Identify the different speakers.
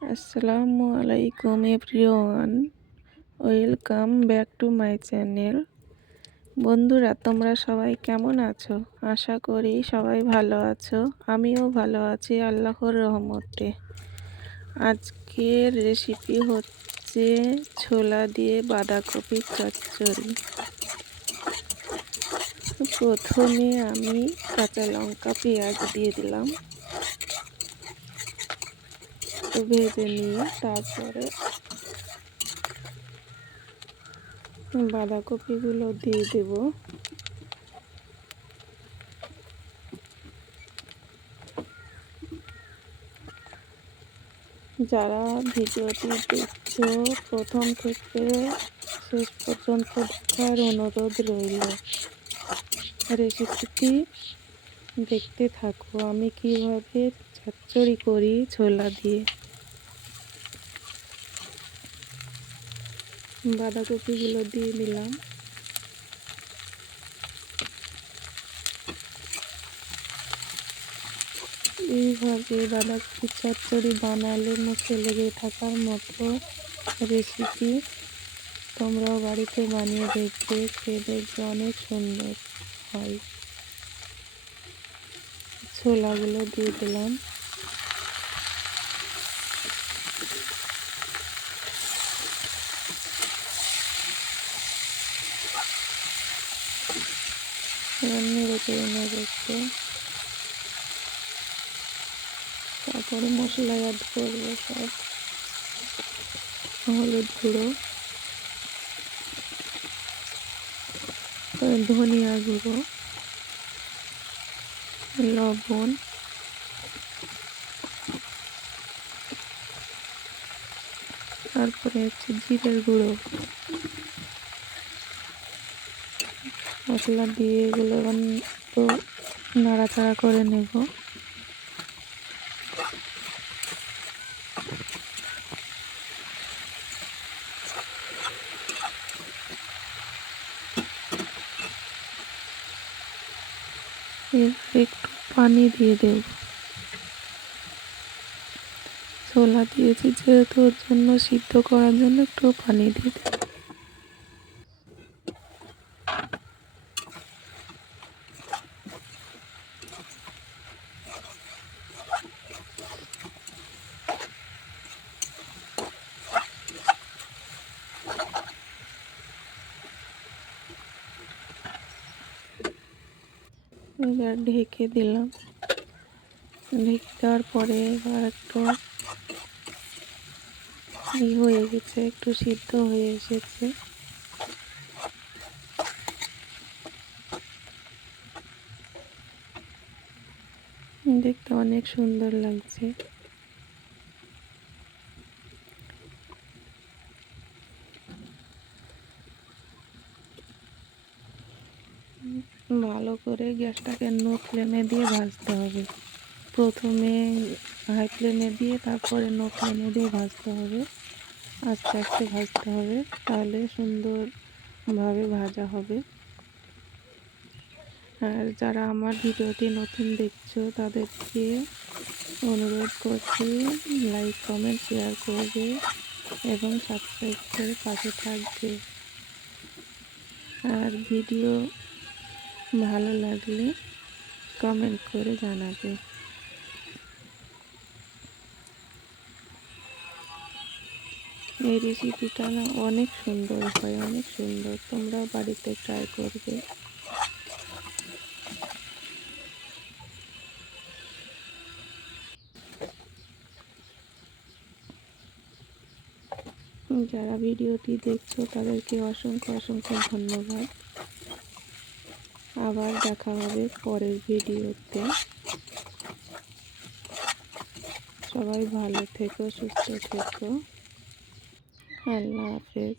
Speaker 1: আসসালামু আলাইকুম, everyone. Welcome back to my channel. বন্ধুরা, তোমরা সবাই কেমন আছো? আশা করি সবাই ভালো আছো। আমিও ভালো আছি আল্লাহর রহমতে। আজকের রেসিপি হচ্ছে ছোলা দিয়ে বাঁধাকপির চচ্চড়ি। প্রথমে আমি কাঁচা লঙ্কা পেঁয়াজ দিয়ে দিলাম। ভেজে নিয়ে তারপরে বাঁধাকপিগুলো দিয়ে দেব। যারা ভিডিওটি দেখছ, প্রথম থেকে শেষ পর্যন্ত দেখার অনুরোধ রইল। রেসিপিটি দেখতে থাকো, আমি কীভাবে চচ্চড়ি করি ছোলা দিয়ে। বাঁধাকপিগুলো দিয়ে দিলাম। এইভাবে বাঁধাকপি চচ্চড়ি বানালে মুখে লেগে থাকার মতো রেসিপি তোমরাও বাড়িতে বানিয়ে দেখবে, খেয়ে দেখবে, অনেক সুন্দর হয়। ছোলাগুলো দিয়ে দিলাম। এবার নেড়ে তারপরে মশলা অ্যাড করব সব। হলুদ গুঁড়ো। ধনিয়া গুঁড়ো। লবণ। তারপরে হচ্ছে জিরের গুঁড়ো। মশলা দিয়ে এগুলো এবার একটু নাড়াচাড়া করে নেব। একটু পানি দিয়ে দেব। ছোলা দিয়েছি যেহেতু ওর জন্য সিদ্ধ করার জন্য একটু পানি দিয়ে দেব। এবার ঢেকে দিলাম। ঢেকে দেওয়ার পরে এবার একটু ই হয়ে গেছে, একটু সিদ্ধ হয়ে এসেছে। দেখতে অনেক সুন্দর লাগছে। ভালো করে গ্যাসটাকে নো ফ্লেমে দিয়ে ভাজতে হবে। প্রথমে হাই ফ্লেমে দিয়ে, তারপরে নো ফ্লেমে দিয়ে ভাজতে হবে। আস্তে আস্তে ভাজতে হবে, তাহলে সুন্দরভাবে ভাজা হবে। আর যারা আমার ভিডিওটি নতুন দেখছ, তাদেরকে অনুরোধ করছি লাইক কমেন্ট শেয়ার করবে এবং সাবস্ক্রাইব করে পাশে থাকবে। আর ভিডিও ভালো লাগলে কমেন্ট করে জানাবে। এই রেসিপিটা না অনেক সুন্দর হয়, অনেক সুন্দর। তোমরা বাড়িতে ট্রাই করবে। যারা ভিডিওটি দেখছ তাদেরকে অসংখ্য অসংখ্য ধন্যবাদ। আবার দেখা হবে পরের ভিডিওতে। সবাই ভালো থেকো সুস্থ থেকো। আল্লাহ হাফেজ।